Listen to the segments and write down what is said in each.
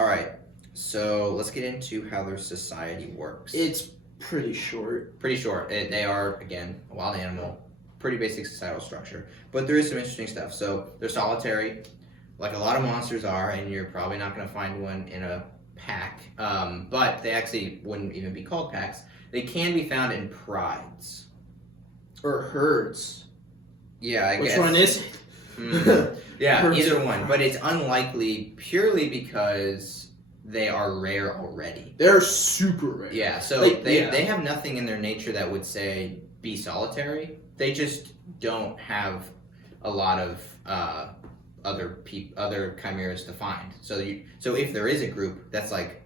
All right. So let's get into how their society works. It's pretty short. Pretty short. They are, again, a wild animal. Pretty basic societal structure. But there is some interesting stuff. So they're solitary, like a lot of monsters are, and you're probably not going to find one in a pack. But they actually wouldn't even be called packs. They can be found in prides. Or herds. Yeah, I Which guess. one is it? Yeah, Herds either or one. But it's unlikely purely because they are rare already. They're super rare. Yeah, so they have nothing in their nature that would say be solitary. They just don't have a lot of other chimeras to find. So if there is a group, it's like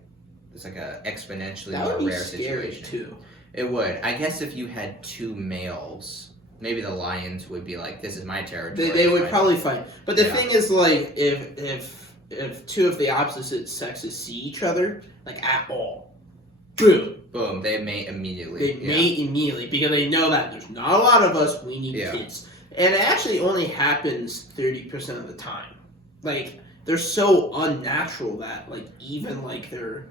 a exponentially more rare situation. Too. It would. I guess if you had two males, maybe the lions would be like, "This is my territory." They would probably fight. But the thing is, like, if two of the opposite sexes see each other, like at all, boom, they mate immediately. They mate immediately because they know that there's not a lot of us. We need kids, and it actually only happens 30% of the time. Like, they're so unnatural that, like, even like their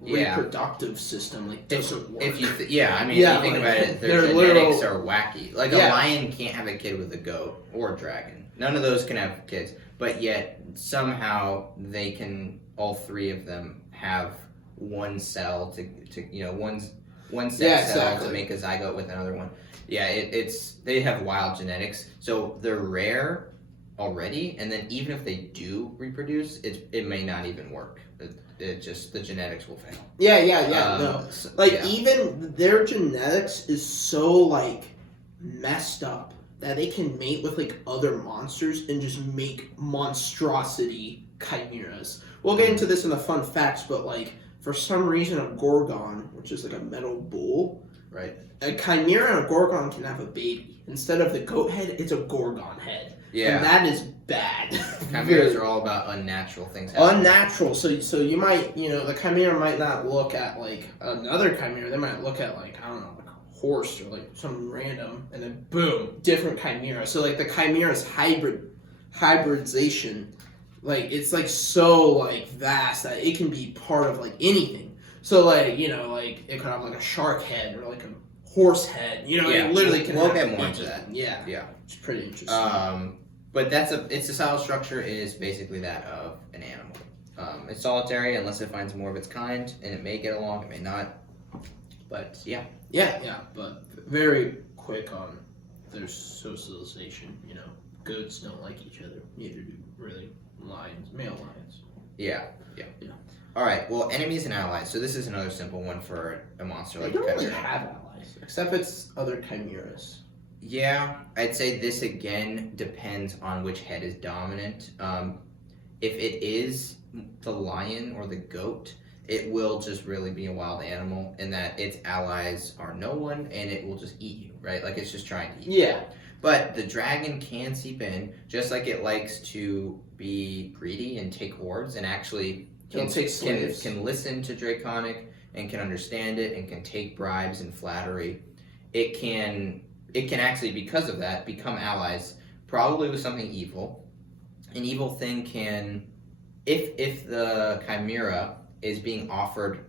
reproductive system doesn't work. If you if you think about it, their genetics are wacky. Like a lion can't have a kid with a goat or a dragon. None of those can have kids, but yet somehow they can. All three of them have one cell to one sex cell to make a zygote with another one. Yeah, they have wild genetics, so they're rare already, and then even if they do reproduce, it may not even work. It just the genetics will fail. Even their genetics is so like messed up that they can mate with like other monsters and just make monstrosity chimeras. We'll get into this in the fun facts, but like for some reason a gorgon, which is like a metal bull, right? A chimera and a gorgon can have a baby. Instead of the goat head, it's a gorgon head. Yeah. And that is bad. Chimeras are all about unnatural things happening. Unnatural. So you might, the chimera might not look at like another chimera. They might look at like, I don't know, like a horse or like some random, and then boom, different chimera. So like the chimera's hybridization, like it's like so like vast that it can be part of like anything. So like, like it could have like a shark head or like a horse head. It literally can. We'll get more into that. Yeah. It's pretty interesting. But its societal structure is basically that of an animal. It's solitary unless it finds more of its kind, and it may get along, it may not. But yeah. But very quick on their socialization. Goats don't like each other. Neither do really lions, male lions. Yeah. All right. Well, enemies and allies. So this is another simple one for a monster like they don't Chimera. really have allies, except it's other chimeras. Yeah, I'd say this again depends on which head is dominant. If it is the lion or the goat, it will just really be a wild animal in that its allies are no one and it will just eat you, right? Like it's just trying to eat you. Yeah. But the dragon can seep in, just like it likes to be greedy and take hordes and actually can listen to Draconic and can understand it and can take bribes and flattery. It can actually, because of that, become allies, probably with something evil. An evil thing can, if the chimera is being offered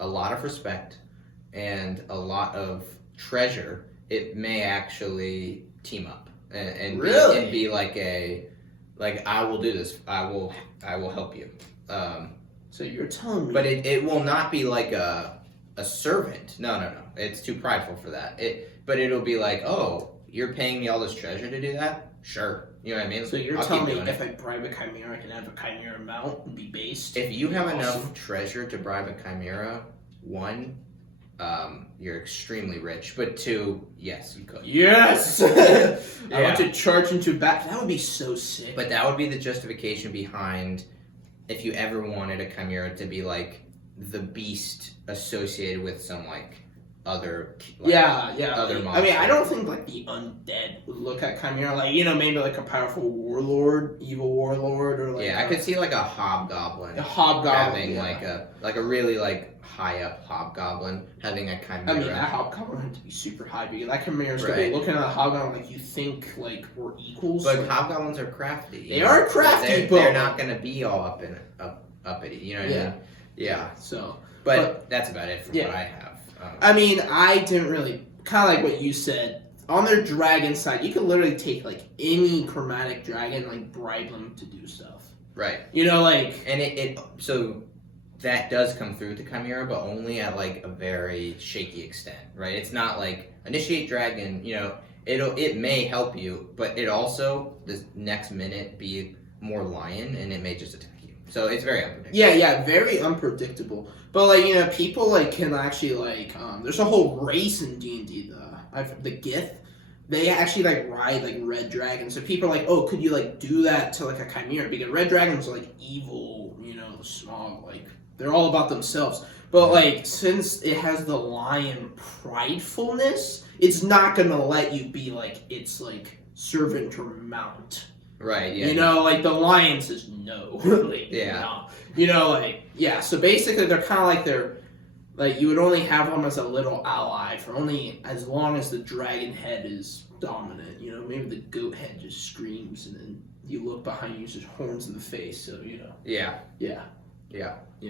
a lot of respect and a lot of treasure, it may actually team up and be like I will do this. I will help you. So you're telling me, but it will not be like a servant. No. It's too prideful for that. But it'll be like, oh, you're paying me all this treasure to do that? Sure. You know what I mean? So you're telling me if I bribe a chimera, I can have a chimera mount and be based? If you have enough treasure to bribe a chimera, one, you're extremely rich. But two, yes, you could. Yes! I want to charge into back. That would be so sick. But that would be the justification behind if you ever wanted a chimera to be like the beast associated with some like other other monsters. I mean, I don't think like the undead would look at chimera like maybe like a powerful evil warlord, or like I could see like a hobgoblin. Having like a really like high up hobgoblin having a chimera. I mean, that hobgoblin had to be super high because that chimera's gonna be looking at a hobgoblin like you think like we're equals. But hobgoblins are crafty. They are crafty, but they're not gonna be all up uppity. You know what I mean? Yeah. So, but that's about it from yeah. what I have. I mean, I didn't really kind of like what you said. On their dragon side, you could literally take like any chromatic dragon, like bribe them to do stuff. Right. You know, like and so that does come through the Chimera, but only at like a very shaky extent, right? It's not like initiate dragon. You know, it may help you, but it also this next minute be more lion, and it may just attack you. So it's very unpredictable. Yeah, very unpredictable. But like you know, people like can actually like there's a whole race in D&D, the Gith. They actually like ride like red dragons. So people are like, oh, could you like do that to like a chimera? Because red dragons are like evil, you know, small, like they're all about themselves. But like since it has the lion pridefulness, it's not gonna let you be like its like servant or mount. Right. Yeah. You know, like the lion says no. Like, yeah. No. You know, like yeah. So basically, they're kind of like they're. Like, you would only have them as a little ally for only as long as the dragon head is dominant. You know, maybe the goat head just screams and then you look behind you, there's horns in the face, so, you know. Yeah. Yeah. Yeah. Yeah.